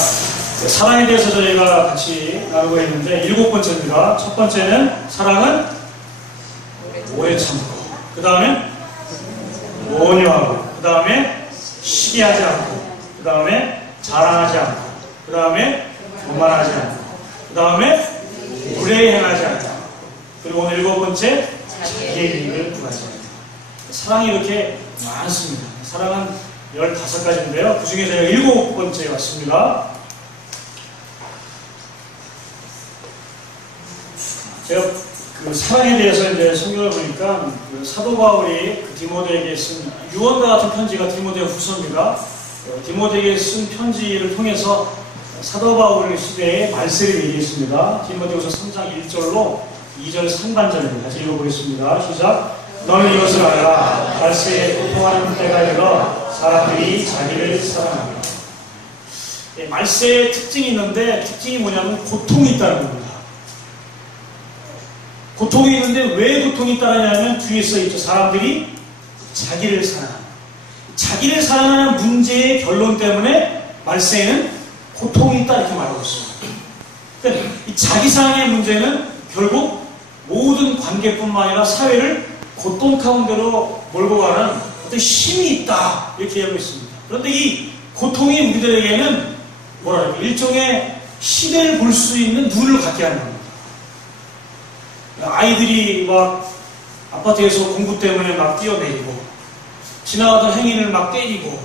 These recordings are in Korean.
사랑에 대해서 저희가 같이 나누고 있는데 7번째입니다. 첫 번째는 사랑은 오래 참고, 그 다음에 온유하고, 그 다음에 시기하지 않고, 그 다음에 자랑하지 않고, 그 다음에 교만하지 않고, 그 다음에 불의에 행하지 않고, 그리고 오늘 7번째 자기의 이익을 구하지 않고. 사랑이 이렇게 많습니다. 사랑은 15가지인데요. 그 중에 제가 7번째에 왔습니다. 제가 그 사랑에 대해서 이제 성경을 보니까 그 사도 바울이 그 디모데에게 쓴 유언과 같은 편지가 디모데 후서입니다. 디모데에게 쓴 편지를 통해서 사도 바울 시대의 말세를 얘기했습니다. 디모데후서 3장 1절로 2절 상반절입니다. 같이 읽어보겠습니다. 시작. 너는 이것을 알아. 말세에 고통하는 때가 이르러 사람들이 자기를 사랑합니다. 말세의 특징이 있는데, 특징이 뭐냐면 고통이 있다는 겁니다. 고통이 있는데 왜 고통이 있다냐면 뒤에 써있죠. 사람들이 자기를 사랑합니다. 자기를 사랑하는 문제의 결론 때문에 말세에는 고통이 있다 이렇게 말하고 있습니다. 그러니까 이 자기 사랑의 문제는 결국 모든 관계뿐만 아니라 사회를 고통 가운데로 몰고 가는 어떤 힘이 있다 이렇게 하고 있습니다. 그런데 이 고통이 우리들에게는 뭐랄까 일종의 시대를 볼 수 있는 눈을 갖게 하는 겁니다. 아이들이 막 아파트에서 공부 때문에 막 뛰어내리고 지나가던 행인을 막 때리고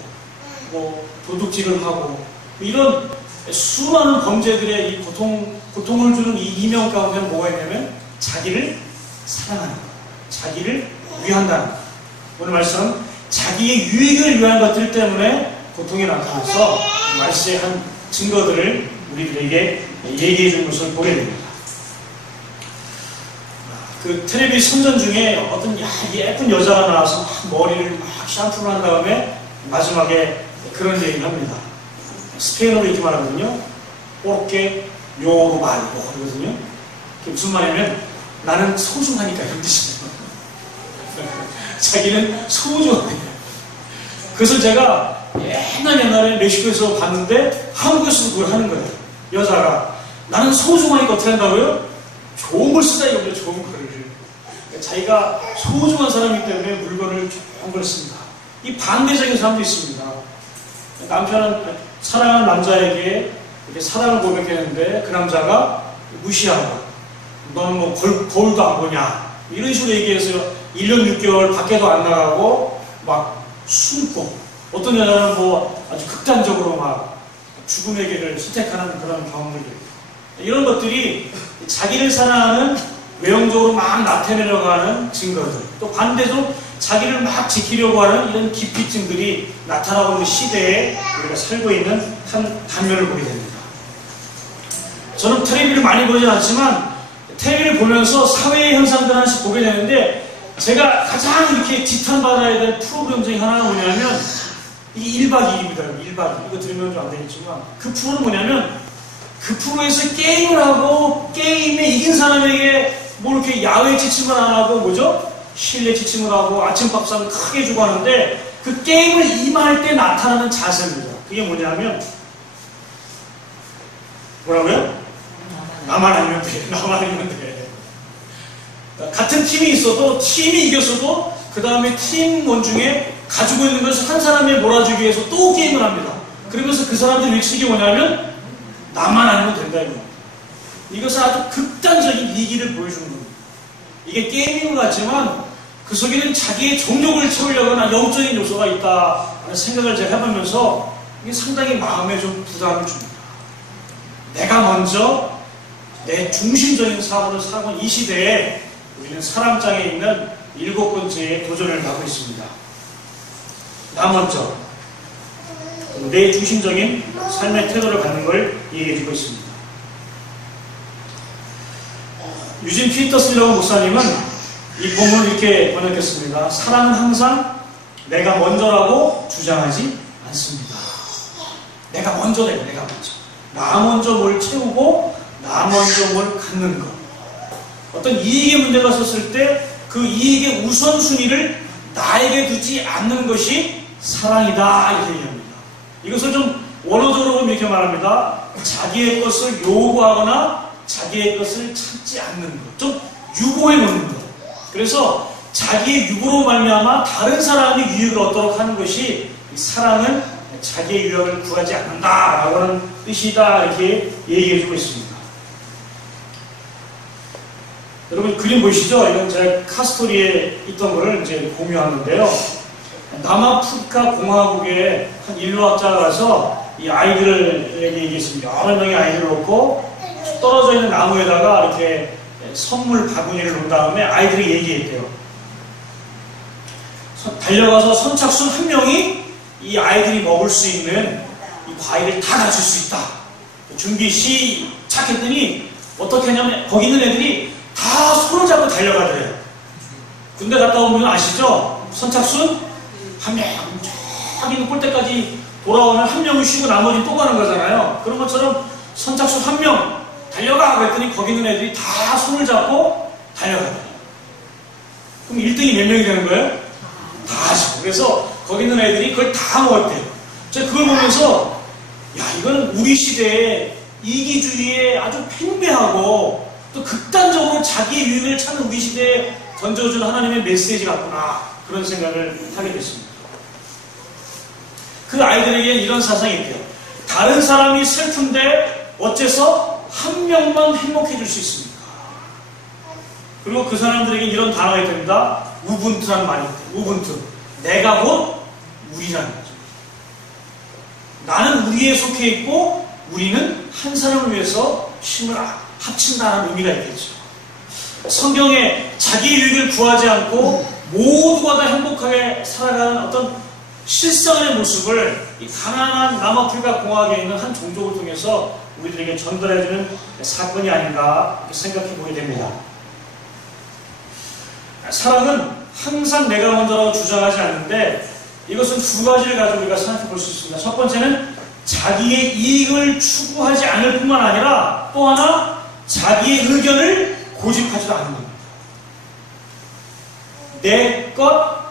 뭐 도둑질을 하고 이런 수많은 범죄들의 이 고통을 주는 이 이명 가운데는 뭐가 있냐면 자기를 사랑하는 것, 자기를 위한다는 것. 오늘 말씀은 자기의 유익을 위한 것들 때문에 고통이 나타나서 말세의 한 증거들을 우리들에게 얘기해 준 것을 보게 됩니다. 그 텔레비 선전 중에 어떤 예쁜 여자가 나와서 막 머리를 막 샴푸를 한 다음에 마지막에 그런 얘기를 합니다. 스페인어로 이렇게 말하거든요. 뽀르케 요로 말고 그러거든요. 그게 무슨 말이냐면 나는 소중하니까 이런 뜻이에요. 자기는 소중하니까. 그래서 제가 옛날에 멕시코에서 봤는데 한국에서도 그걸 하는 거예요. 여자가 나는 소중하니까 어떻게 한다고요? 좋은 걸 쓰자 이거죠. 좋은 거를. 자기가 소중한 사람이기 때문에 물건을 좋은 걸 씁니다. 이 반대적인 사람도 있습니다. 남편은 사랑하는 남자에게 이렇게 사랑을 고백했는데 그 남자가 무시하고 너는 뭐 거울도 안 보냐 이런 식으로 얘기해서 1년 6개월 밖에도 안 나가고 막 숨고 어떤 여자는 뭐 아주 극단적으로 막 죽음의 길을 선택하는 그런 경험들이 이런 것들이 자기를 사랑하는 외형적으로 막 나타내려고 하는 증거들, 또 반대로 자기를 막 지키려고 하는 이런 기피증들이 나타나고 있는 시대에 우리가 살고 있는 한 단면을 보게 됩니다. 저는 텔레비를 많이 보진 않지만 텔레비를 보면서 사회의 현상들 하나씩 보게 되는데 제가 가장 이렇게 지탄받아야 될 프로그램 중에 하나가 뭐냐면 이 1박 2일입니다. 1박 2일. 이거 들으면 좀 안 되겠지만 그 프로는 뭐냐면 그 프로에서 게임을 하고 게임에 이긴 사람에게 뭐 이렇게 야외 지침을 안 하고 뭐죠? 실내 지침을 하고 아침밥상을 크게 주고 하는데 그 게임을 임할 때 나타나는 자세입니다. 그게 뭐냐면 뭐라고요? 나만 아니면 돼. 나만 아니면 돼. 같은 팀이 있어도 팀이 이겼어도 그 다음에 팀원 중에 가지고 있는 것을 한 사람에 몰아주기 위해서 또 게임을 합니다. 그러면서 그 사람들 외치기 뭐냐면 나만 아니면 된다 이거. 이것은 아주 극단적인 이기를 보여주는 겁니다. 이게 게임인 것 같지만 그 속에는 자기의 정욕을 채우려고 하는 영적인 요소가 있다는 생각을 제가 해보면서 이게 상당히 마음에 좀 부담을 줍니다. 내가 먼저 내 중심적인 사고를 사고 이 시대에 우리는 사람장에 있는 7번째의 도전을 하고 있습니다. 나 먼저 내 중심적인 삶의 태도를 갖는 걸 얘기해주고 있습니다. 유진 피터슨이라는 목사님은 이 본문을 이렇게 번역했습니다. 사랑은 항상 내가 먼저라고 주장하지 않습니다. 내가 먼저 내가 먼저. 나 먼저 뭘 채우고 나 먼저 뭘 갖는 것. 어떤 이익의 문제가 섰을 때 그 이익의 우선순위를 나에게 두지 않는 것이 사랑이다 이렇게 얘기합니다. 이것을 좀 원어적으로 보면 이렇게 말합니다. 자기의 것을 요구하거나 자기의 것을 찾지 않는 것. 좀 유보해 놓는 것. 그래서 자기의 유보로 말미암아 다른 사람이 유익을 얻도록 하는 것이 사랑은 자기의 유익을 구하지 않는다라고 하는 뜻이다. 이렇게 얘기해주고 있습니다. 여러분 그림 보이시죠? 이건 제가 카스토리에 있던 거를 이제 공유하는데요. 남아프리카 공화국에 한 인류학자가 가서 이 아이들에게 얘기했습니다. 여러 명의 아이들을 놓고 떨어져 있는 나무에다가 이렇게 선물 바구니를 놓은 다음에 아이들이 얘기했대요. 달려가서 선착순 한 명이 이 아이들이 먹을 수 있는 이 과일을 다 가질 수 있다. 준비 시작했더니 어떻게 하냐면 거기 있는 애들이 다 손을 잡고 달려가더래요. 군대 갔다 오면 아시죠? 선착순 한 명, 저기 있는 꼴대까지 돌아오면 한 명이 쉬고 나머지는 또 가는 거잖아요. 그런 것처럼 선착순 한 명 달려가! 그랬더니 거기 있는 애들이 다 손을 잡고 달려가더래요. 그럼 1등이 몇 명이 되는 거예요? 다 하죠. 그래서 거기 있는 애들이 그걸 다 먹었대요. 제가 그걸 보면서 야, 이건 우리 시대에 이기주의에 아주 팽배하고 또 극단적으로 자기의 유익을 찾는 우리 시대에 던져준 하나님의 메시지 같구나. 그런 생각을 하게 됐습니다. 그 아이들에게 이런 사상이 있대요. 다른 사람이 슬픈데 어째서 한 명만 행복해질 수 있습니까? 그리고 그 사람들에게 이런 단어가 있답니다. 우분투라는 말이 있대요. 우분투. 내가 곧 우리라는 거죠. 나는 우리에 속해 있고 우리는 한 사람을 위해서 힘을 합친다는 의미가 있겠죠. 성경에 자기 유익을 구하지 않고 모두가 다 행복하게 살아가는 어떤 실상의 모습을 이 가난한 남아프리카 공화국에 있는 한 종족을 통해서 우리들에게 전달해주는 사건이 아닌가 이렇게 생각해 보게 됩니다. 사랑은 항상 내가 먼저라고 주장하지 않는데 이것은 두 가지를 가지고 우리가 생각해 볼 수 있습니다. 첫 번째는 자기의 이익을 추구하지 않을 뿐만 아니라 또 하나 자기의 의견을 고집하지도 않는 겁니다. 내 것,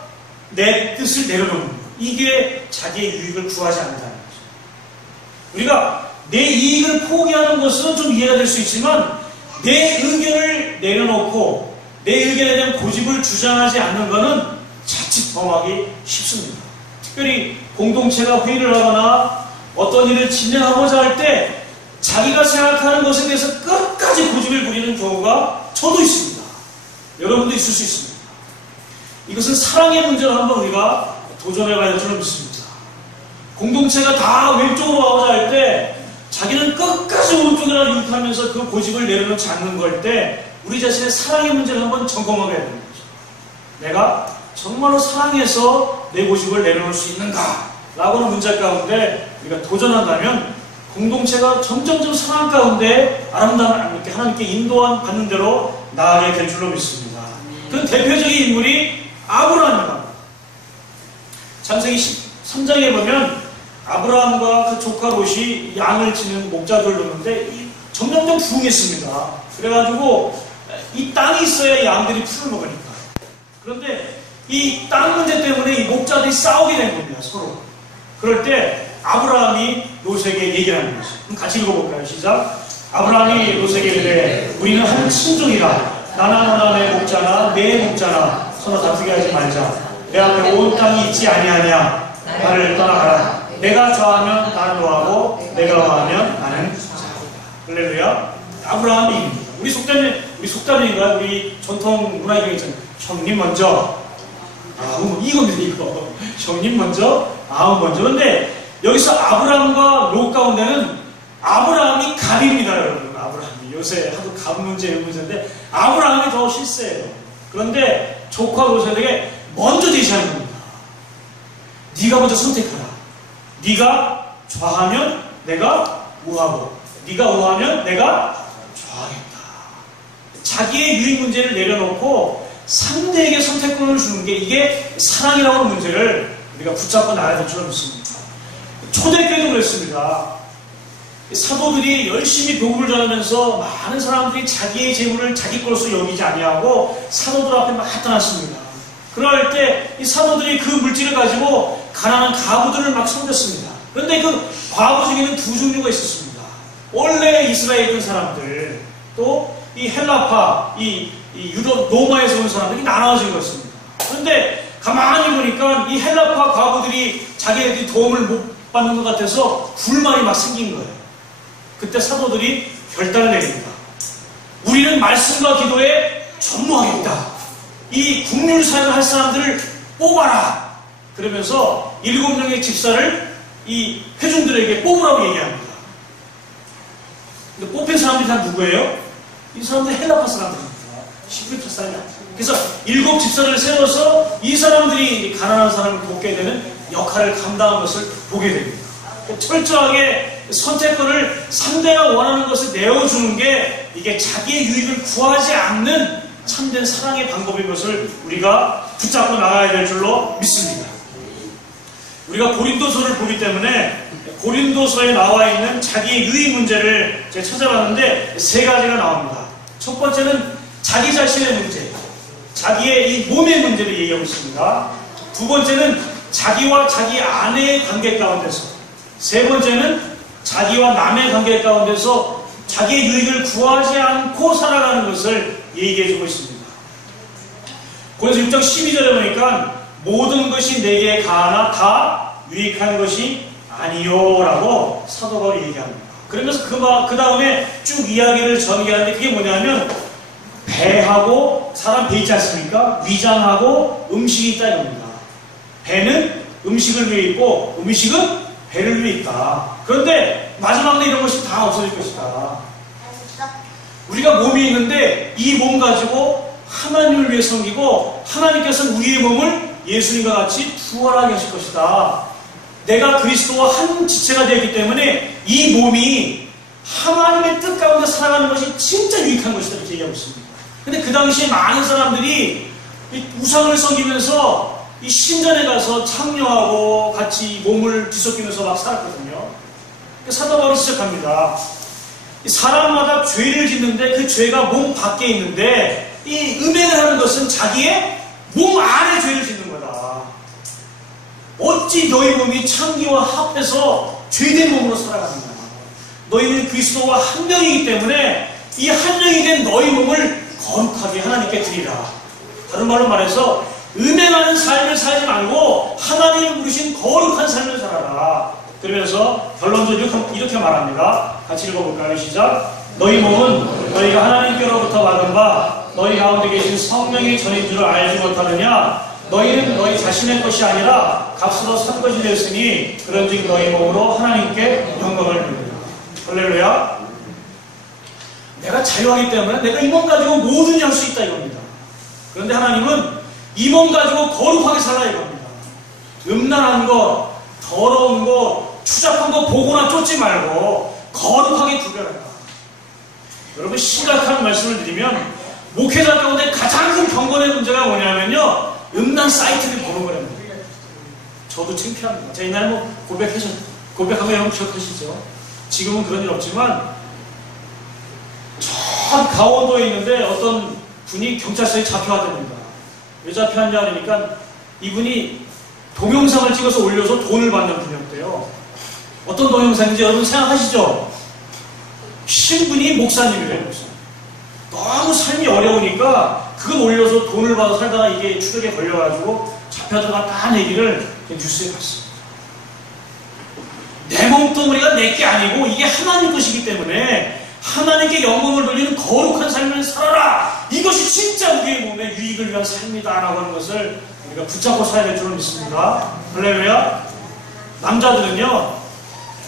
내 뜻을 내려놓는 것. 이게 자기의 유익을 구하지 않는다는 거죠. 우리가 내 이익을 포기하는 것은 좀 이해가 될 수 있지만 내 의견을 내려놓고 내 의견에 대한 고집을 주장하지 않는 것은 자칫 범하기 쉽습니다. 특별히 공동체가 회의를 하거나 어떤 일을 진행하고자 할 때 자기가 생각하는 것에 대해서 끝까지 고집을 부리는 경우가 저도 있습니다. 여러분도 있을 수 있습니다. 이것은 사랑의 문제로 한번 우리가 도전해봐야 할 줄로 믿습니다. 공동체가 다 왼쪽으로 가고자 할 때 자기는 끝까지 오른쪽이라 유익하면서 그 고집을 내려놓지 않는 걸 때 우리 자신의 사랑의 문제를 한번 점검하게 되는 거죠. 내가 정말로 사랑해서 내 고집을 내려놓을 수 있는가? 라고 하는 문제 가운데 우리가 도전한다면 공동체가 점점점 사랑 가운데 아름다운 이렇게 하나님께 인도받는 대로 나아가게 될 줄로 믿습니다. 그 대표적인 인물이 아브라함입니다. 창세기 13장에 보면 아브라함과 그 조카 롯이 양을 치는 목자들을 놓는데 점점점 부흥했습니다. 그래가지고 이 땅이 있어야 양들이 풀을 먹으니까. 그런데 이 땅 문제 때문에 이 목자들이 싸우게 된 겁니다. 서로. 그럴 때 아브라함이 롯에게 얘기를 하는 거죠. 그럼 같이 읽어볼까요? 시작. 아브라함이 롯에게 이르되 우리는 한 친족이라 나나 너나 내 목자나 내 목자나 서로 다투게 하지 말자. 내 앞에 온 땅이 있지 아니하냐. 나를 떠나가라. 내가 좌하면 나는 노하고 내가 우하면 나는 좌하리라. 할렐루야. 아브라함이 우리 속담인가 우리 전통 문화적인 있잖아요. 형님 먼저 이겁니다. 이거 형님 먼저 아우 먼저. 그런데 여기서 아브라함과 롯 가운데는 아브라함이 갑입니다. 여러분. 아브라함이 요새 하도 갑 문제 이런 문제인데 아브라함이 더 실세예요. 그런데 조카 롯에게 먼저 제시하는 겁니다. 네가 먼저 선택하라. 네가 좌하면 내가 우하고 네가 우하면 내가 좌하겠다. 자기의 유익 문제를 내려놓고 상대에게 선택권을 주는 게 이게 사랑이라고 하는 문제를 우리가 붙잡고 나가야 될 줄 믿습니다. 초대교회도 그랬습니다. 사도들이 열심히 복음을 전하면서 많은 사람들이 자기의 재물을 자기 것으로 여기지 아니하고 사도들 앞에 막 떠났습니다. 그럴 때 이 사도들이 그 물질을 가지고 가난한 가부들을 막 섬겼습니다. 그런데 그 과부 중에는 두 종류가 있었습니다. 원래 이스라엘에 있던 사람들, 또 이 헬라파, 이 유럽, 로마에서 온 사람들이 나눠진 것입니다. 그런데 가만히 보니까 이 헬라파 과부들이 자기네들이 도움을 못 받는 것 같아서 불만이 막 생긴 거예요. 그때 사도들이 결단을 내립니다. 우리는 말씀과 기도에 전무하겠다. 이 국률 사역을 할 사람들을 뽑아라. 그러면서 7명의 집사를 이 회중들에게 뽑으라고 얘기합니다. 근데 뽑힌 사람들이 다 누구예요? 이 사람들이 헬라파 사람들입니다. 시프리파 사람이 아니에요. 그래서 7 집사를 세워서 이 사람들이 가난한 사람을 돕게 되는 역할을 감당한 것을 보게 됩니다. 철저하게 선택권을 상대가 원하는 것을 내어주는 게 이게 자기의 유익을 구하지 않는 참된 사랑의 방법인 것을 우리가 붙잡고 나가야 될 줄로 믿습니다. 우리가 고린도서를 보기 때문에 고린도서에 나와 있는 자기의 유익 문제를 제가 찾아봤는데 3가지가 나옵니다. 첫 번째는 자기 자신의 문제, 자기의 이 몸의 문제를 얘기하고 있습니다. 두 번째는 자기와 자기 아내의 관계 가운데서, 세 번째는 자기와 남의 관계 가운데서 자기의 유익을 구하지 않고 살아가는 것을 얘기해주고 있습니다. 고린도서 6장 12절에 보니까 모든 것이 내게 가하나 다 유익한 것이 아니요 라고 사도 바울이 얘기합니다. 그러면서 그 다음에 쭉 이야기를 전개하는데 그게 뭐냐면 배하고 사람 배 있지 않습니까? 위장하고 음식이 있다 이겁니다. 배는 음식을 위해 있고 음식은 배를 위해 있다. 그런데 마지막에 이런 것이 다 없어질 것이다. 우리가 몸이 있는데 이 몸 가지고 하나님을 위해 섬기고 하나님께서는 우리의 몸을 예수님과 같이 부활하게 하실 것이다. 내가 그리스도와 한 지체가 되기 때문에 이 몸이 하나님의 뜻 가운데 살아가는 것이 진짜 유익한 것이다 이렇게 얘기하고 있습니다. 근데 그 당시에 많은 사람들이 우상을 섬기면서 이 신전에 가서 창녀하고 같이 몸을 뒤섞이면서 막 살았거든요. 사도 바울이 시작합니다. 사람마다 죄를 짓는데 그 죄가 몸 밖에 있는데 이 음행을 하는 것은 자기의 몸 안에 죄를 짓는 거다. 어찌 너희 몸이 창기와 합해서 죄된 몸으로 살아가는가. 너희는 그리스도와 한 명이기 때문에 이 한 명이 된 너희 몸을 거룩하게 하나님께 드리라. 다른 말로 말해서 음행하는 삶을 살지 말고 하나님이 부르신 거룩한 삶을 살아라. 그러면서 결론적으로 이렇게 말합니다. 같이 읽어볼까요? 시작. 너희 몸은 너희가 하나님께로부터 받은 바 너희 가운데 계신 성령의 전인 줄을 알지 못하느냐? 너희는 너희 자신의 것이 아니라 값으로 산 것이 되었으니 그런즉 너희 몸으로 하나님께 영광을 돌리라. 할렐루야. 내가 자유하기 때문에 내가 이 몸 가지고 뭐든지 할 수 있다 이겁니다. 그런데 하나님은 이 몸 가지고 거룩하게 살라 이겁니다. 음란한 것, 더러운 것, 추잡한 것 보거나 쫓지 말고 거룩하게 구별하라. 여러분 심각한 말씀을 드리면 목회자 가운데 가장 큰 경건의 문제가 뭐냐면요, 음란 사이트를 보는 거랍니다. 저도 창피합니다. 제가 옛날에 고백한 거 여러분 기억하시죠? 지금은 그런 일 없지만 저 강원도에 있는데 어떤 분이 경찰서에 잡혀왔답니다. 왜 잡혀왔냐 그러니까 이분이 동영상을 찍어서 올려서 돈을 받는 분이었대요. 어떤 동영상인지 여러분 생각하시죠? 신분이 목사님이래요. 너무 삶이 어려우니까 그걸 올려서 돈을 받아 살다가 이게 추적에 걸려가지고 잡혀들어갔다 한 얘기를 뉴스에 봤습니다. 내 몸뚱어리가 내게 아니고 이게 하나님 것이기 때문에 하나님께 영광을 돌리는 거룩한 삶을 살아라. 이것이 진짜 우리의 몸의 유익을 위한 삶이다라고 하는 것을 우리가 붙잡고 살아야 될 줄로 믿습니다. 할렐루야. 남자들은요,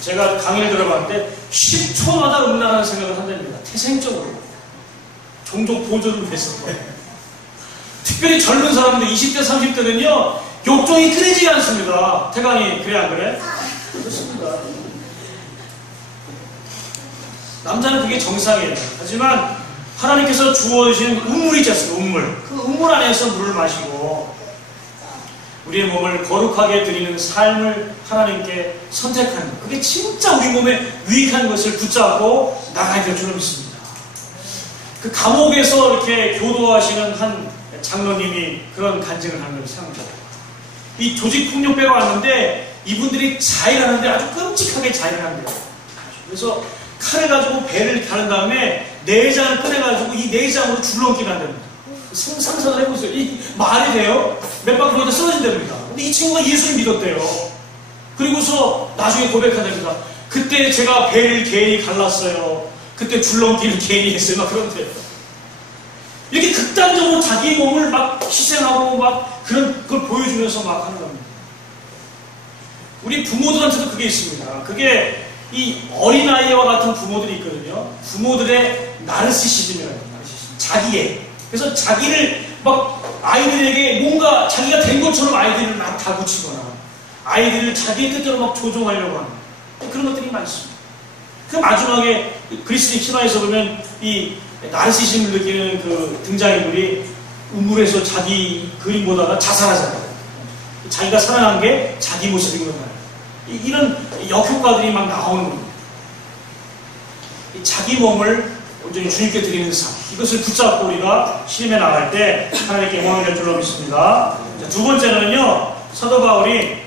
제가 강의를 들어봤는데 10초마다 음란한 생각을 한답니다. 태생적으로. 종종 보조를 했을 거예요. 특별히 젊은 사람들 20대 30대는요 욕정이 끊이지 않습니다. 태강이 그래 안 그래? 그렇습니다. 남자는 그게 정상이에요. 하지만 하나님께서 주어주신 우물이 있지 않습니까? 우물. 그 우물 안에서 물을 마시고 우리의 몸을 거룩하게 드리는 삶을 하나님께 선택하는 것. 그게 진짜 우리 몸에 유익한 것을 붙잡고 나가야 될 줄로 믿습니다. 그 감옥에서 이렇게 교도하시는 한 장로님이 그런 간증을 하는 걸 생각합니다. 이 조직폭력배가 왔는데 이분들이 자일하는데 아주 끔찍하게 자일한대요. 그래서 칼을 가지고 배를 가른 다음에 내장을 꺼내가지고 이 내장으로 줄넘기를 한답니다. 상상을 해보세요. 이 말이 돼요? 몇 바퀴 돌다 쓰러진답니다. 근데 이 친구가 예수를 믿었대요. 그리고서 나중에 고백한답니다. 그때 제가 배를 괜히 갈랐어요. 그때 줄넘기를 괜히 했어요. 막 그런데요. 이렇게 극단적으로 자기의 몸을 막 희생하고 막 그런 걸 보여주면서 막 하는 겁니다. 우리 부모들한테도 그게 있습니다. 그게 이 어린아이와 같은 부모들이 있거든요. 부모들의 나르시시즘이라고 해요. 나르시시즘. 자기애. 그래서 자기를 막 아이들에게 뭔가 자기가 된 것처럼 아이들을 막 다그치거나 아이들을 자기의 뜻대로 막 조종하려고 하는 그런 것들이 많습니다. 그 마지막에 그리스도인 신화에서 보면 이 나르시시즘을 느끼는 그 등장인물이 우물에서 자기 그림보다가 자살하잖아요. 자기가 사랑한 게 자기 모습이거든요. 이런 역효과들이 막 나오는 겁니다. 자기 몸을 온전히 주님께 드리는 삶, 이것을 붙잡고 우리가 시험에 나갈 때 하나님께 영광을 될 줄로 믿습니다. 두 번째는요, 사도 바울이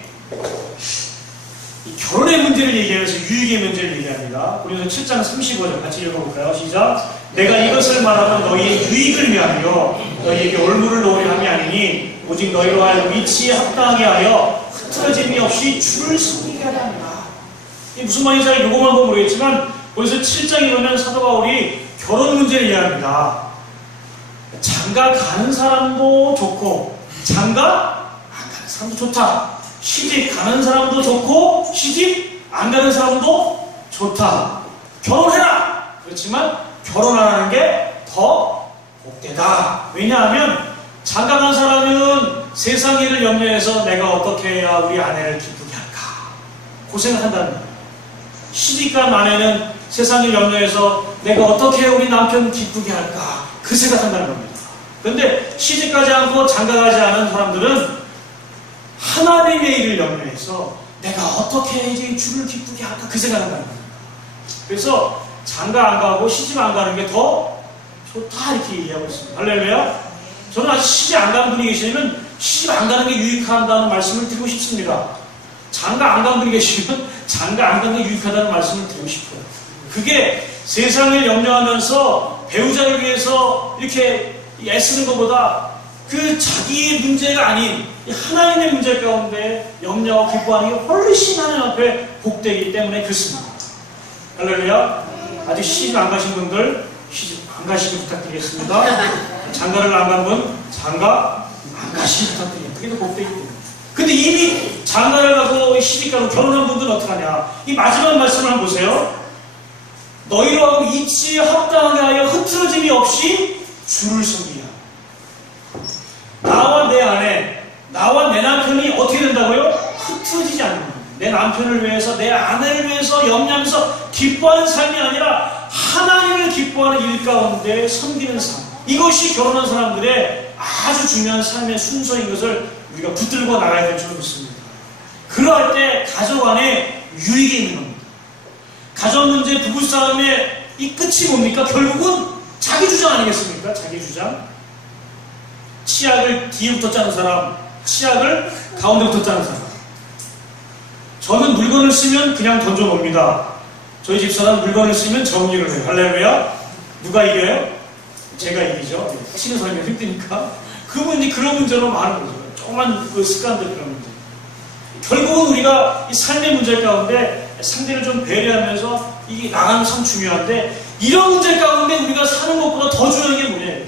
결혼의 문제를 얘기하면서 유익의 문제를 얘기합니다. 우리는 7장 35절 같이 읽어볼까요? 시작. 내가 이것을 말하면 너희의 유익을 위하여 너희에게 올무를 놓으려 함이 아니니 오직 너희로 하여금 위치에 합당하게 하여 흐트러짐이 없이 주를 섬기게 하려 합니다. 이게 무슨 말인지 잘 요거만 보면 모르겠지만 거기서 7장에 보면 사도 바울이 결혼 문제를 이야기합니다. 장가 가는 사람도 좋고 장가 안 가는 사람도 좋다. 시집 가는 사람도 좋고 시집 안 가는 사람도 좋다. 결혼해라. 그렇지만 결혼 안 하는 게 더 복되다. 왜냐하면 장가 간 사람은 세상 일을 염려해서 내가 어떻게 해야 우리 아내를 기쁘게 할까 고생을 한다는 거예요. 시집간 아내는 세상 일 염려해서 내가 어떻게 해야 우리 남편 기쁘게 할까 그 생각한다는 겁니다. 그런데 시집가지 않고 장가가지 않은 사람들은 하나님의 일을 염려해서 내가 어떻게 해야지 주를 기쁘게 할까 그 생각한다는 겁니다. 그래서 장가 안 가고 시집 안 가는 게 더 좋다 이렇게 얘기하고 있습니다. 할렐루야. 저는 아직 시집 안 가는 분이 계시면 시집 안 가는 게 유익하다는 말씀을 드리고 싶습니다. 장가 안 가는 분이 계시면 장가 안 가는 게 유익하다는 말씀을 드리고 싶어요. 그게 세상을 염려하면서 배우자를 위해서 이렇게 애쓰는 것보다 그 자기의 문제가 아닌 하나님의 문제 가운데 염려하고 기뻐하는 게 훨씬 하나님 앞에 복되기 때문에 그렇습니다. 할렐루야. 아직 시집 안 가신 분들 시집 안 가시길 부탁드리겠습니다. 장가를 안 간 분 장가 안 가시길 부탁드립니다. 그게 더 복되기 때문에. 근데 이미 장가를 가고 시집 가고 결혼한 분들은 어떡하냐. 이 마지막 말씀을 한번 보세요. 너희로 하고 이치에 합당하게 하여 흐트러짐이 없이 주를 섬기라. 나와 내 아내, 나와 내 남편이 어떻게 된다고요? 흐트러지지 않는 겁니다. 내 남편을 위해서, 내 아내를 위해서 염려하면서 기뻐하는 삶이 아니라 하나님을 기뻐하는 일 가운데 섬기는 삶. 이것이 결혼한 사람들의 아주 중요한 삶의 순서인 것을 우리가 붙들고 나가야 될 줄 믿습니다. 그러할 때 가족 안에 유익이 있는 겁니다. 가정 문제, 부부싸움의 이 끝이 뭡니까? 결국은 자기 주장 아니겠습니까? 자기 주장. 치약을 뒤에부터 짜는 사람, 치약을 가운데부터 짜는 사람. 저는 물건을 쓰면 그냥 던져놓습니다. 저희 집사람 물건을 쓰면 정리를 해요. 할렐루야. 누가 이겨요? 제가 이기죠. 하시는 사람이 힘드니까. 그분이 그런 문제로 많은 거죠. 조그만 그 습관들 그런 문제. 결국은 우리가 이 삶의 문제 가운데 상대를 좀 배려하면서 이게 나가면 참 중요한데 이런 문제 가운데 우리가 사는 것보다 더 중요한 게 뭐냐.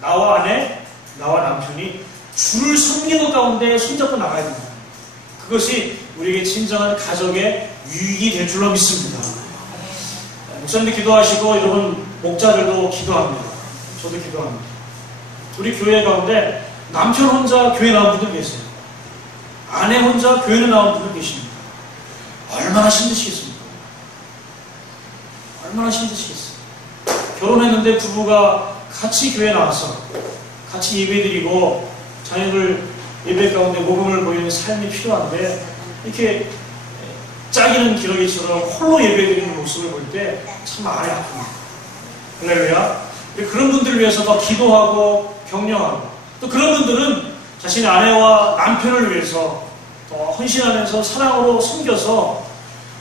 나와 아내, 나와 남편이 주를 섬기는 것 가운데 손잡고 나가야 된다. 그것이 우리에게 진정한 가족의 유익이 될 줄로 믿습니다. 목사님들 기도하시고 여러분 목자들도 기도합니다. 저도 기도합니다. 우리 교회 가운데 남편 혼자 교회 나온 분들 계세요. 아내 혼자 교회에 나온 분들 계십니다. 얼마나 힘드시겠습니까? 얼마나 힘드시겠어요? 결혼했는데 부부가 같이 교회 나와서 같이 예배드리고 자녀들 예배 가운데 복음을 보이는 삶이 필요한데 이렇게 짜기는 기러기처럼 홀로 예배드리는 모습을 볼 때 참 마음이 아픕니다. 할렐루야. 그런 분들을 위해서 더 기도하고 격려하고 또 그런 분들은 자신의 아내와 남편을 위해서 더 헌신하면서 사랑으로 섬겨서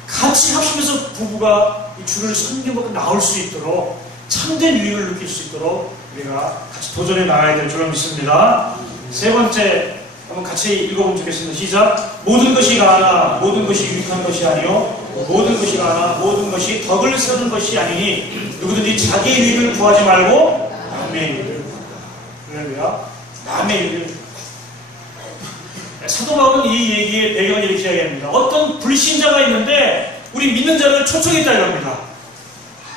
같이 합심해서 부부가 이 주를 섬기고 나올 수 있도록 참된 유익을 느낄 수 있도록 우리가 같이 도전해 나가야 될 줄로 믿습니다. 세 번째 한번 같이 읽어보면 좋겠습니다. 시작. 모든 것이 가하나 모든 것이 유익한 것이 아니요 모든 것이 가하나 모든 것이 덕을 세우는 것이 아니니 누구든지 자기의 유익을 구하지 말고 남의 유익을 구하라. 남의 유익을. 사도 바울은 이 얘기의 배경을 이렇게 이야기합니다. 어떤 불신자가 있는데 우리 믿는 자를 초청했다 이겁니다.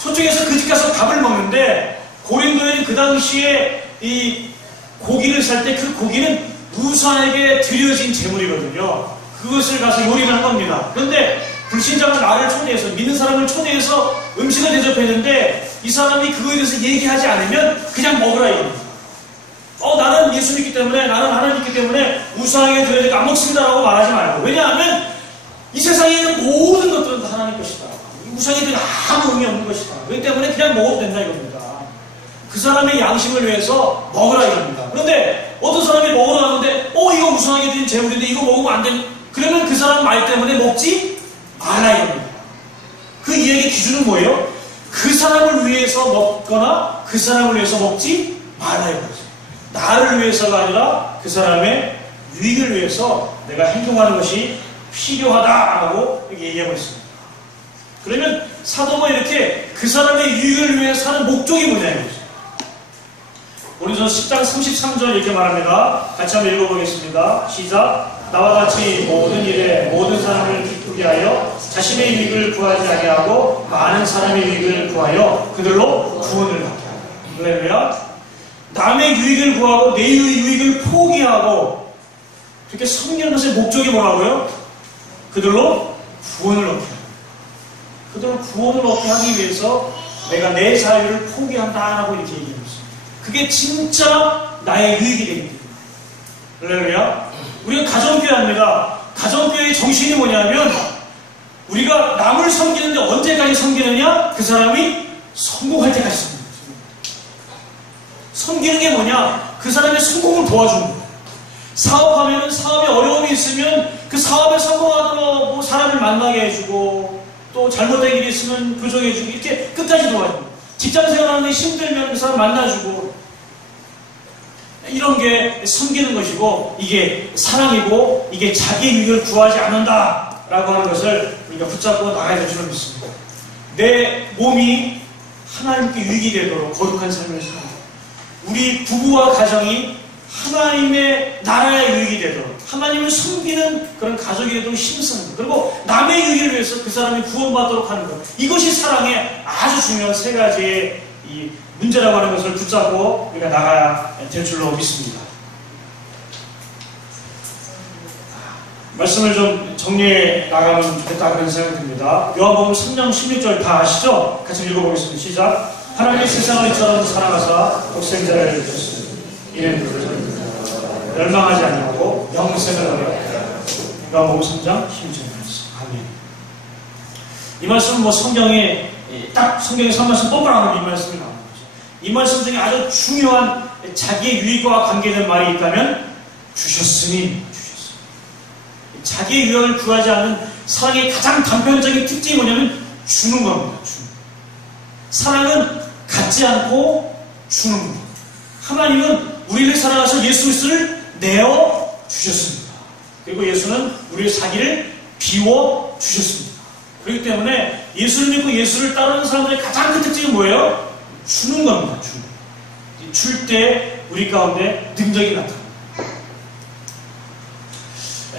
초청해서 그 집 가서 밥을 먹는데 고린도에는 그 당시에 이 고기를 살 때 그 고기는 우상에게 드려진 제물이거든요. 그것을 가서 요리를 한 겁니다. 그런데 불신자가 나를 초대해서 믿는 사람을 초대해서 음식을 대접했는데 이 사람이 그거에 대해서 얘기하지 않으면 그냥 먹으라 이겁니다. 나는 예수 믿기 때문에 나는 하나님 믿기 때문에 우상에게 드려야 안 먹습니다라고 말하지 말고. 왜냐하면 이 세상에 있는 모든 것들은 다 하나님 것이다. 우상에 대해 아무 의미 없는 것이다. 그렇기 때문에 그냥 먹어도 된다 이겁니다. 그 사람의 양심을 위해서 먹으라 이겁니다. 그런데 어떤 사람이 먹으러 가는데 이거 우상에게 드린 제물인데 이거 먹으면 안 돼. 그러면 그 사람 말 때문에 먹지 말라 이겁니다. 그 이야기의 기준은 뭐예요? 그 사람을 위해서 먹거나 그 사람을 위해서 먹지 말라 이거죠. 나를 위해서가 아니라 그 사람의 유익을 위해서 내가 행동하는 것이 필요하다라고 얘기하고 있습니다. 그러면 사도가 이렇게 그 사람의 유익을 위해 사는 목적이 뭐냐는 거죠. 고린도서 10장 33절 이렇게 말합니다. 같이 한번 읽어보겠습니다. 시작. 나와 같이 모든 일에 모든 사람을 기쁘게 하여 자신의 유익을 구하지 아니하고 많은 사람의 유익을 구하여 그들로 구원을 받게 하라. 할렐루야. 남의 유익을 구하고 내 유익을 포기하고 그렇게 섬기는 것의 목적이 뭐라고요? 그들로 구원을 얻게 하라. 그들로 구원을 얻게 하기 위해서 내가 내 자유를 포기한다라고 이렇게 얘기합니다. 그게 진짜 나의 유익이 됩니다. 할렐루야. 우리가 가정교회 합니다. 가정교회의 정신이 뭐냐면 우리가 남을 섬기는데 언제까지 섬기느냐? 그 사람이 성공할 때까지 섬깁니다. 섬기는 게 뭐냐? 그 사람의 성공을 도와주는 거예요. 사업하면 사업에 어려움이 있으면 그 사업에 성공하도록 뭐 사람을 만나게 해주고 또 잘못된 일이 있으면 교정해주고 이렇게 끝까지 도와줍니다. 직장생활 하는데 힘들면 그 사람 만나주고 이런 게 섬기는 것이고 이게 사랑이고 이게 자기의 유익을 구하지 않는다라고 하는 것을 우리가 붙잡고 나가야 될 줄 믿습니다. 내 몸이 하나님께 유익이 되도록 거룩한 삶을 살아야 우리 부부와 가정이 하나님의 나라의 유익이 되도록 하나님을 섬기는 그런 가족이 되도록 힘쓰는 것 그리고 남의 유익을 위해서 그 사람이 구원받도록 하는 것 이것이 사랑의 아주 중요한 세 가지의 이 문제라고 하는 것을 붙잡고 우리가 나가야 될 줄로 믿습니다. 말씀을 좀 정리해 나가면 좋겠다 그런 생각이 듭니다. 요한복음 3장 16절 다 아시죠? 같이 읽어보겠습니다. 시작. 하나님의 세상을 이처럼 사랑하사 독생자를 주셨으니 이는 그를 멸망하지 아니하고 영생을 얻으리라. 요한복음 3장 16절 말씀. 아멘. 이 말씀은 뭐 성경에 딱 성경에서 한 말씀 뽑아나오는 이 말씀이 나옵니다. 이 말씀 중에 아주 중요한 자기의 유익과 관계된 말이 있다면 주셨으니 자기의 유익을 구하지 않는 사랑의 가장 단편적인 특징이 뭐냐면 주는 겁니다. 사랑은 갖지 않고 주는 겁니다. 하나님은 우리를 사랑하셔 예수 그리스도를 내어 주셨습니다. 그리고 예수는 우리의 자기를 비워 주셨습니다. 그렇기 때문에 예수를 믿고 예수를 따르는 사람들의 가장 큰 특징은 뭐예요? 주는 겁니다. 줄 때 우리 가운데 능력이 나타납니다.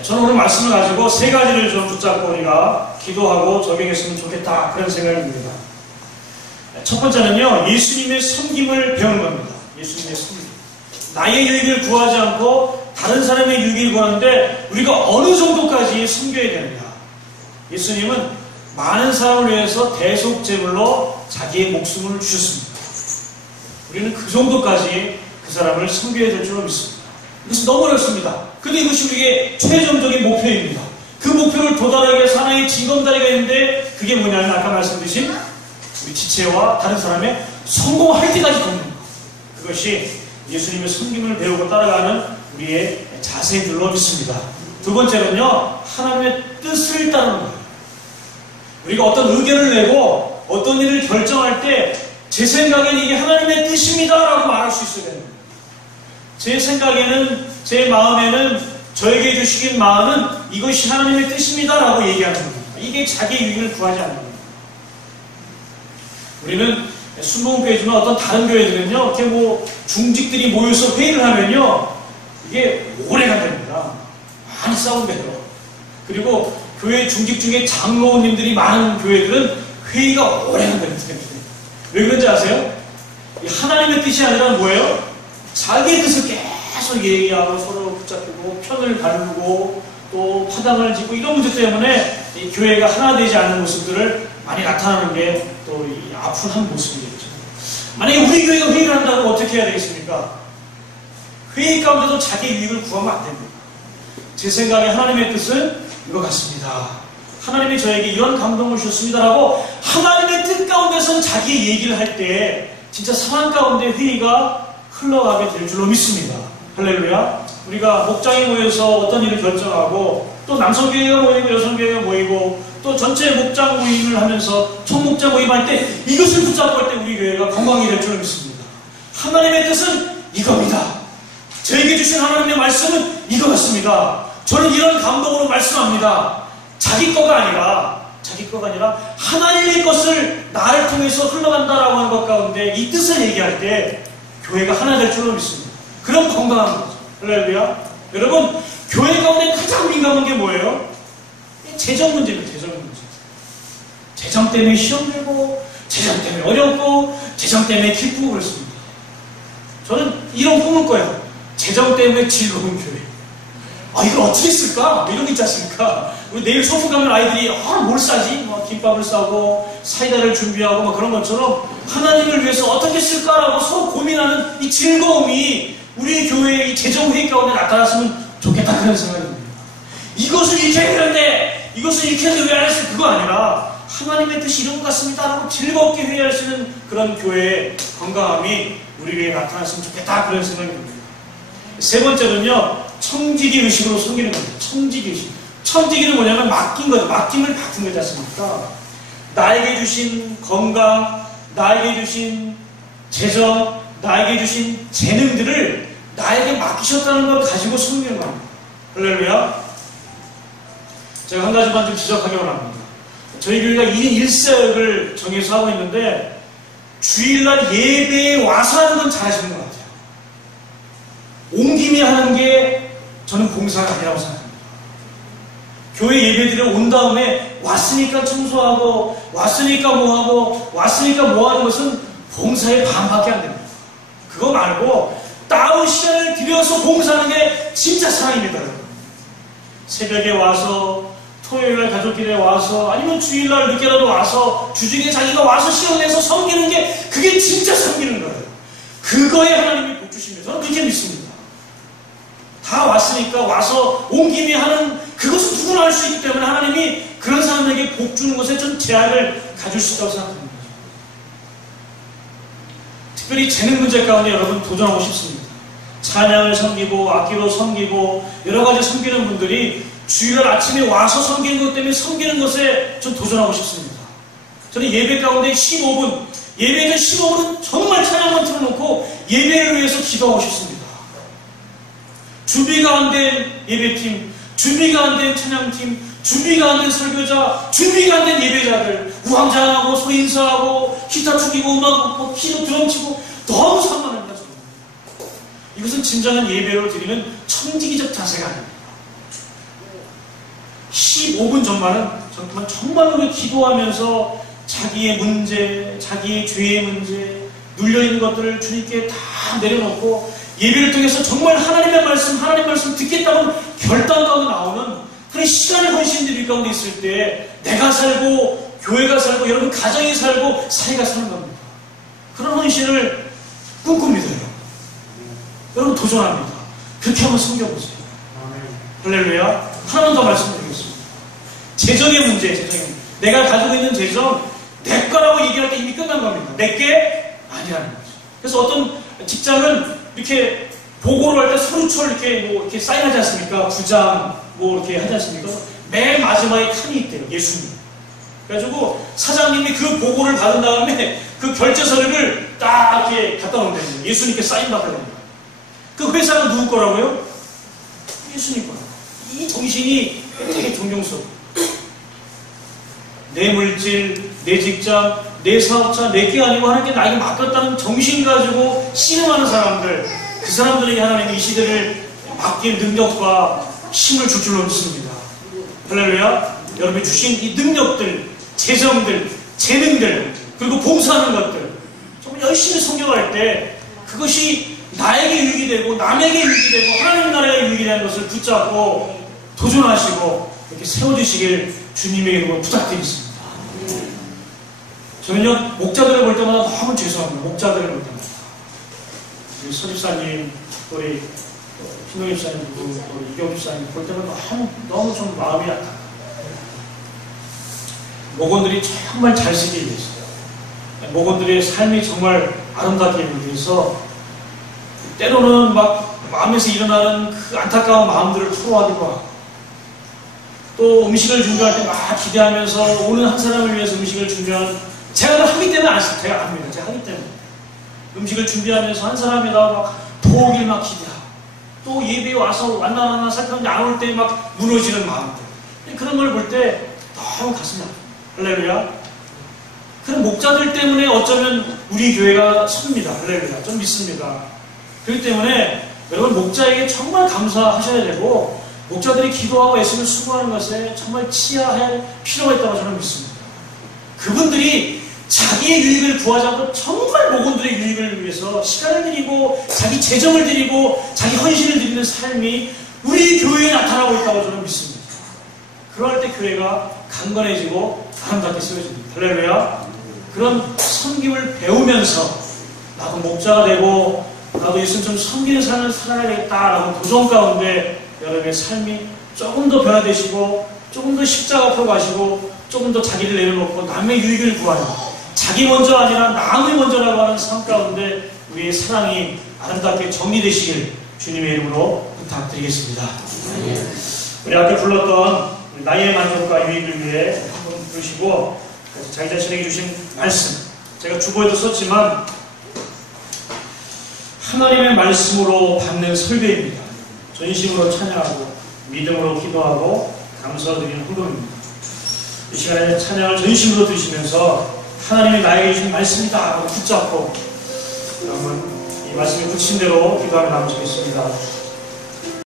저는 오늘 말씀을 가지고 세 가지를 좀 붙잡고 우리가 기도하고 적용했으면 좋겠다 그런 생각이 듭니다. 첫 번째는요, 예수님의 섬김을 배우는 겁니다. 예수님의 섬김. 나의 유익을 구하지 않고 다른 사람의 유익을 구하는데 우리가 어느 정도까지 섬겨야 되느냐. 예수님은 많은 사람을 위해서 대속제물로 자기의 목숨을 주셨습니다. 우리는 그 정도까지 그 사람을 섬겨야 될 줄로 믿습니다. 이것은 너무 어렵습니다. 근데 이것이 우리에게 최종적인 목표입니다. 그 목표를 도달하기 위해서 하나의 징검다리가 있는데 그게 뭐냐면 아까 말씀드린 우리 지체와 다른 사람의 성공할 때까지 돕는 것. 그것이 예수님의 섬김을 배우고 따라가는 우리의 자세인 줄로 믿습니다. 두 번째는요, 하나님의 뜻을 따르는 거예요. 우리가 어떤 의견을 내고 어떤 일을 결정할 때 제 생각엔 이게 하나님의 뜻입니다 라고 말할 수 있어야 되는 거예요. 제 생각에는, 제 마음에는, 저에게 주시긴 마음은 이것이 하나님의 뜻입니다 라고 얘기하는 겁니다. 이게 자기 유익을 구하지 않는 겁니다. 우리는 순복음교회지만 어떤 다른 교회들은요, 이렇게 뭐 중직들이 모여서 회의를 하면요, 이게 오래 간답니다. 많이 싸운대요. 그리고 교회 중직 중에 장로님들이 많은 교회들은 회의가 오래 간답니다. 왜 그런지 아세요? 하나님의 뜻이 아니라 뭐예요? 자기의 뜻을 계속 얘기하고 서로 붙잡히고 편을 가르고 또 파당을 짓고 이런 문제 때문에 이 교회가 하나 되지 않는 모습들을 많이 나타나는 게 또 이 아픈 한 모습이겠죠. 만약에 우리 교회가 회의를 한다면 어떻게 해야 되겠습니까? 회의 가운데도 자기 유익을 구하면 안 됩니다. 제 생각에 하나님의 뜻은 이거 같습니다. 하나님이 저에게 이런 감동을 주셨습니다라고 하나님의 뜻 가운데서는 자기의 얘기를 할 때 진짜 상황 가운데 회의가 흘러가게 될 줄로 믿습니다. 할렐루야. 우리가 목장에 모여서 어떤 일을 결정하고 또 남성교회가 모이고 여성교회가 모이고 또 전체 목장 모임을 하면서 총목장 모임할 때 이것을 붙잡고 할 때 우리 교회가 건강이 될 줄로 믿습니다. 하나님의 뜻은 이겁니다. 저에게 주신 하나님의 말씀은 이거 같습니다. 저는 이런 감동으로 말씀합니다. 자기 거가 아니라 하나님의 것을 나를 통해서 흘러간다라고 하는 것 가운데 이 뜻을 얘기할 때 교회가 하나 될 줄로 믿습니다. 그럼 건강한 거죠. 할렐루야. 여러분, 교회 가운데 가장 민감한 게 뭐예요? 재정 문제입니다. 재정 문제. 재정 때문에 시험 들고, 재정 때문에 어렵고, 재정 때문에 기쁘고 그렇습니다. 저는 이런 꿈을 꿔요. 재정 때문에 즐거운 교회. 이걸 어떻게 쓸까? 이런 게 있지 않습니까? 우리 내일 소풍 가면 아이들이 뭘 싸지? 김밥을 싸고 사이다를 준비하고 그런 것처럼 하나님을 위해서 어떻게 쓸까라고 서로 고민하는 이 즐거움이 우리 교회의 이 재정회의 가운데 나타났으면 좋겠다 그런 생각이 듭니다. 이것을 이렇게 해야 되는데 이것을 이렇게 해도 왜 안 했어요? 그거 아니라 하나님의 뜻이 이런 것 같습니다라고 즐겁게 회의할 수 있는 그런 교회의 건강함이 우리 교회에 나타났으면 좋겠다 그런 생각이 듭니다. 세 번째는요, 청지기 의식으로 섬기는 겁니다. 청지기 의식. 청지기는 뭐냐면 맡긴 거죠. 맡김을 받은 거지 않습니까? 나에게 주신 건강, 나에게 주신 재정, 나에게 주신 재능들을 나에게 맡기셨다는 걸 가지고 섬기는 겁니다. 할렐루야. 제가 한 가지만 좀 지적하기 원합니다. 저희 교회가 1인 1사역을 정해서 하고 있는데 주일날 예배에 와서 하는 건 잘하시는 것 같아요. 온 김에 하는 게 저는 봉사가 아니라고 생각합니다. 교회 예배드려 온 다음에 왔으니까 청소하고 왔으니까 뭐하고 왔으니까 뭐하는 것은 봉사의 반밖에 안 됩니다. 그거 말고 따로 시간을 들여서 봉사하는 게 진짜 사랑입니다. 새벽에 와서 토요일날 가족끼리 와서 아니면 주일날 늦게라도 와서 주중에 자기가 와서 시간 내서 섬기는 게 그게 진짜 섬기는 거예요. 그거에 하나님이 복 주시면 저는 그렇게 믿습니다. 다 왔으니까 와서 온 김에 하는 그것은 누구나 할 수 있기 때문에 하나님이 그런 사람에게 복 주는 것에 좀 제약을 가질 수 있다고 생각합니다. 특별히 재능 문제 가운데 여러분 도전하고 싶습니다. 찬양을 섬기고 악기로 섬기고 여러 가지 섬기는 분들이 주일날 아침에 와서 섬기는 것 때문에 섬기는 것에 좀 도전하고 싶습니다. 저는 예배 가운데 15분, 예배 전 15분은 정말 찬양만 틀어놓고 예배를 위해서 기도하고 싶습니다. 준비가 안 된 예배팀, 준비가 안 된 찬양팀, 준비가 안 된 설교자, 준비가 안 된 예배자들, 우왕좌왕하고 소인사하고 기타 축이고 음악 듣고 키도 드럼 치고 너무 산만합니다. 저는. 이것은 진정한 예배로 드리는 청지기적 자세가 아닙니다. 15분 전만은 정말로 기도하면서 자기의 문제, 자기의 죄의 문제, 눌려있는 것들을 주님께 다 내려놓고 예배를 통해서 정말 하나님 말씀 듣겠다는 결단 가운데 나오는 그런 시간의 헌신들이 가운데 있을 때 내가 살고 교회가 살고 여러분 가정이 살고 사회가 사는 겁니다. 그런 헌신을 꿈꿉니다. 여러분 도전합니다. 그렇게 한번 섬겨보세요. 할렐루야. 하나만 더 말씀드리겠습니다. 재정의 문제. 내가 가지고 있는 재정 내 거라고 얘기할 때 이미 끝난 겁니다. 내 게 아니라는 거죠. 그래서 어떤 직장은 이렇게 보고를 할 때 서류철 이렇게 사인하지 않습니까? 부장, 뭐 이렇게 하지 않습니까? 맨 마지막에 칸이 있대요. 예수님. 그래가지고 사장님이 그 보고를 받은 다음에 그 결제 서류를 딱 이렇게 갖다 놓는다는 거예요. 예수님께 사인 받아야 됩니다. 그 회사가 누구 거라고요? 예수님 거라고. 이 정신이 되게 존경스러워. 내 물질, 내 직장, 내 사업자, 내게 아니고 하나님께 나에게 맡겼다는 정신 가지고 씨름하는 사람들, 그 사람들에게 하나님이 이 시대를 맡긴 능력과 힘을 줄 줄로 믿습니다. 할렐루야. 여러분이 주신 이 능력들, 재정들, 재능들, 그리고 봉사하는 것들 정말 열심히 성경할 때 그것이 나에게 유익이 되고 남에게 유익이 되고 하나님 나라에 유익이 되는 것을 붙잡고 도전하시고 이렇게 세워주시길 주님의 이름으로 부탁드리겠습니다. 저는요, 목자들을 볼 때마다 너무 죄송합니다. 목자들을 볼 때마다. 우리 서집사님, 우리 신동 집사님, 또 이경 집사님 볼 때마다 너무 좀 마음이 아파요. 목원들이 정말 잘 쓰기 위해서, 목원들의 삶이 정말 아름답게 하기 위해서, 때로는 막 마음에서 일어나는 그 안타까운 마음들을 토로하기도 하고, 또 음식을 준비할 때 막 기대하면서 오는 한 사람을 위해서 음식을 준비하는, 제가 하기 때문에 안 써요. 제가 압니다. 제가 하기 때문에. 음식을 준비하면서 한 사람에다가 막 도우길 막 기대하고, 또 예배에 와서 왔나 살펴보는데 안 올 때 막 무너지는 마음들. 그런 걸 볼 때 너무 가슴이 아파요. 할렐루야. 그런 목자들 때문에 어쩌면 우리 교회가 섭니다. 할렐루야. 좀 믿습니다. 그렇기 때문에 여러분 목자에게 정말 감사하셔야 되고, 목자들이 기도하고 애쓰며 수고하는 것에 정말 치하할 필요가 있다고 저는 믿습니다. 그분들이 자기의 유익을 구하지 않고 정말 목원들의 유익을 위해서 시간을 드리고 자기 재정을 드리고 자기 헌신을 드리는 삶이 우리 교회에 나타나고 있다고 저는 믿습니다. 그럴 때 교회가 강건해지고 아름답게 세워집니다. 할렐루야. 그런 섬김을 배우면서 나도 목자가 되고 나도 예수님처럼 섬기는 삶을 살아야겠다라고 도전 가운데 여러분의 삶이 조금 더 변화되시고 조금 더 십자가 앞으로 가시고 조금 더 자기를 내려놓고 남의 유익을 구하는, 자기 먼저 아니라 남이 먼저라고 하는 삶 가운데 우리의 사랑이 아름답게 정리되시길 주님의 이름으로 부탁드리겠습니다. 우리 앞에 불렀던 나의 만족과 유익을 위해 한번 부르시고 자기 자신에게 주신 말씀, 제가 주보에도 썼지만 하나님의 말씀으로 받는 설교입니다. 전심으로 찬양하고 믿음으로 기도하고 감사드리는 헌금입니다. 이 시간에 찬양을 전심으로 드시면서 하나님이 나에게 주신 말씀이다 하고 붙잡고 여러분 이 말씀에 붙인 대로 기도하며 나누시겠습니다.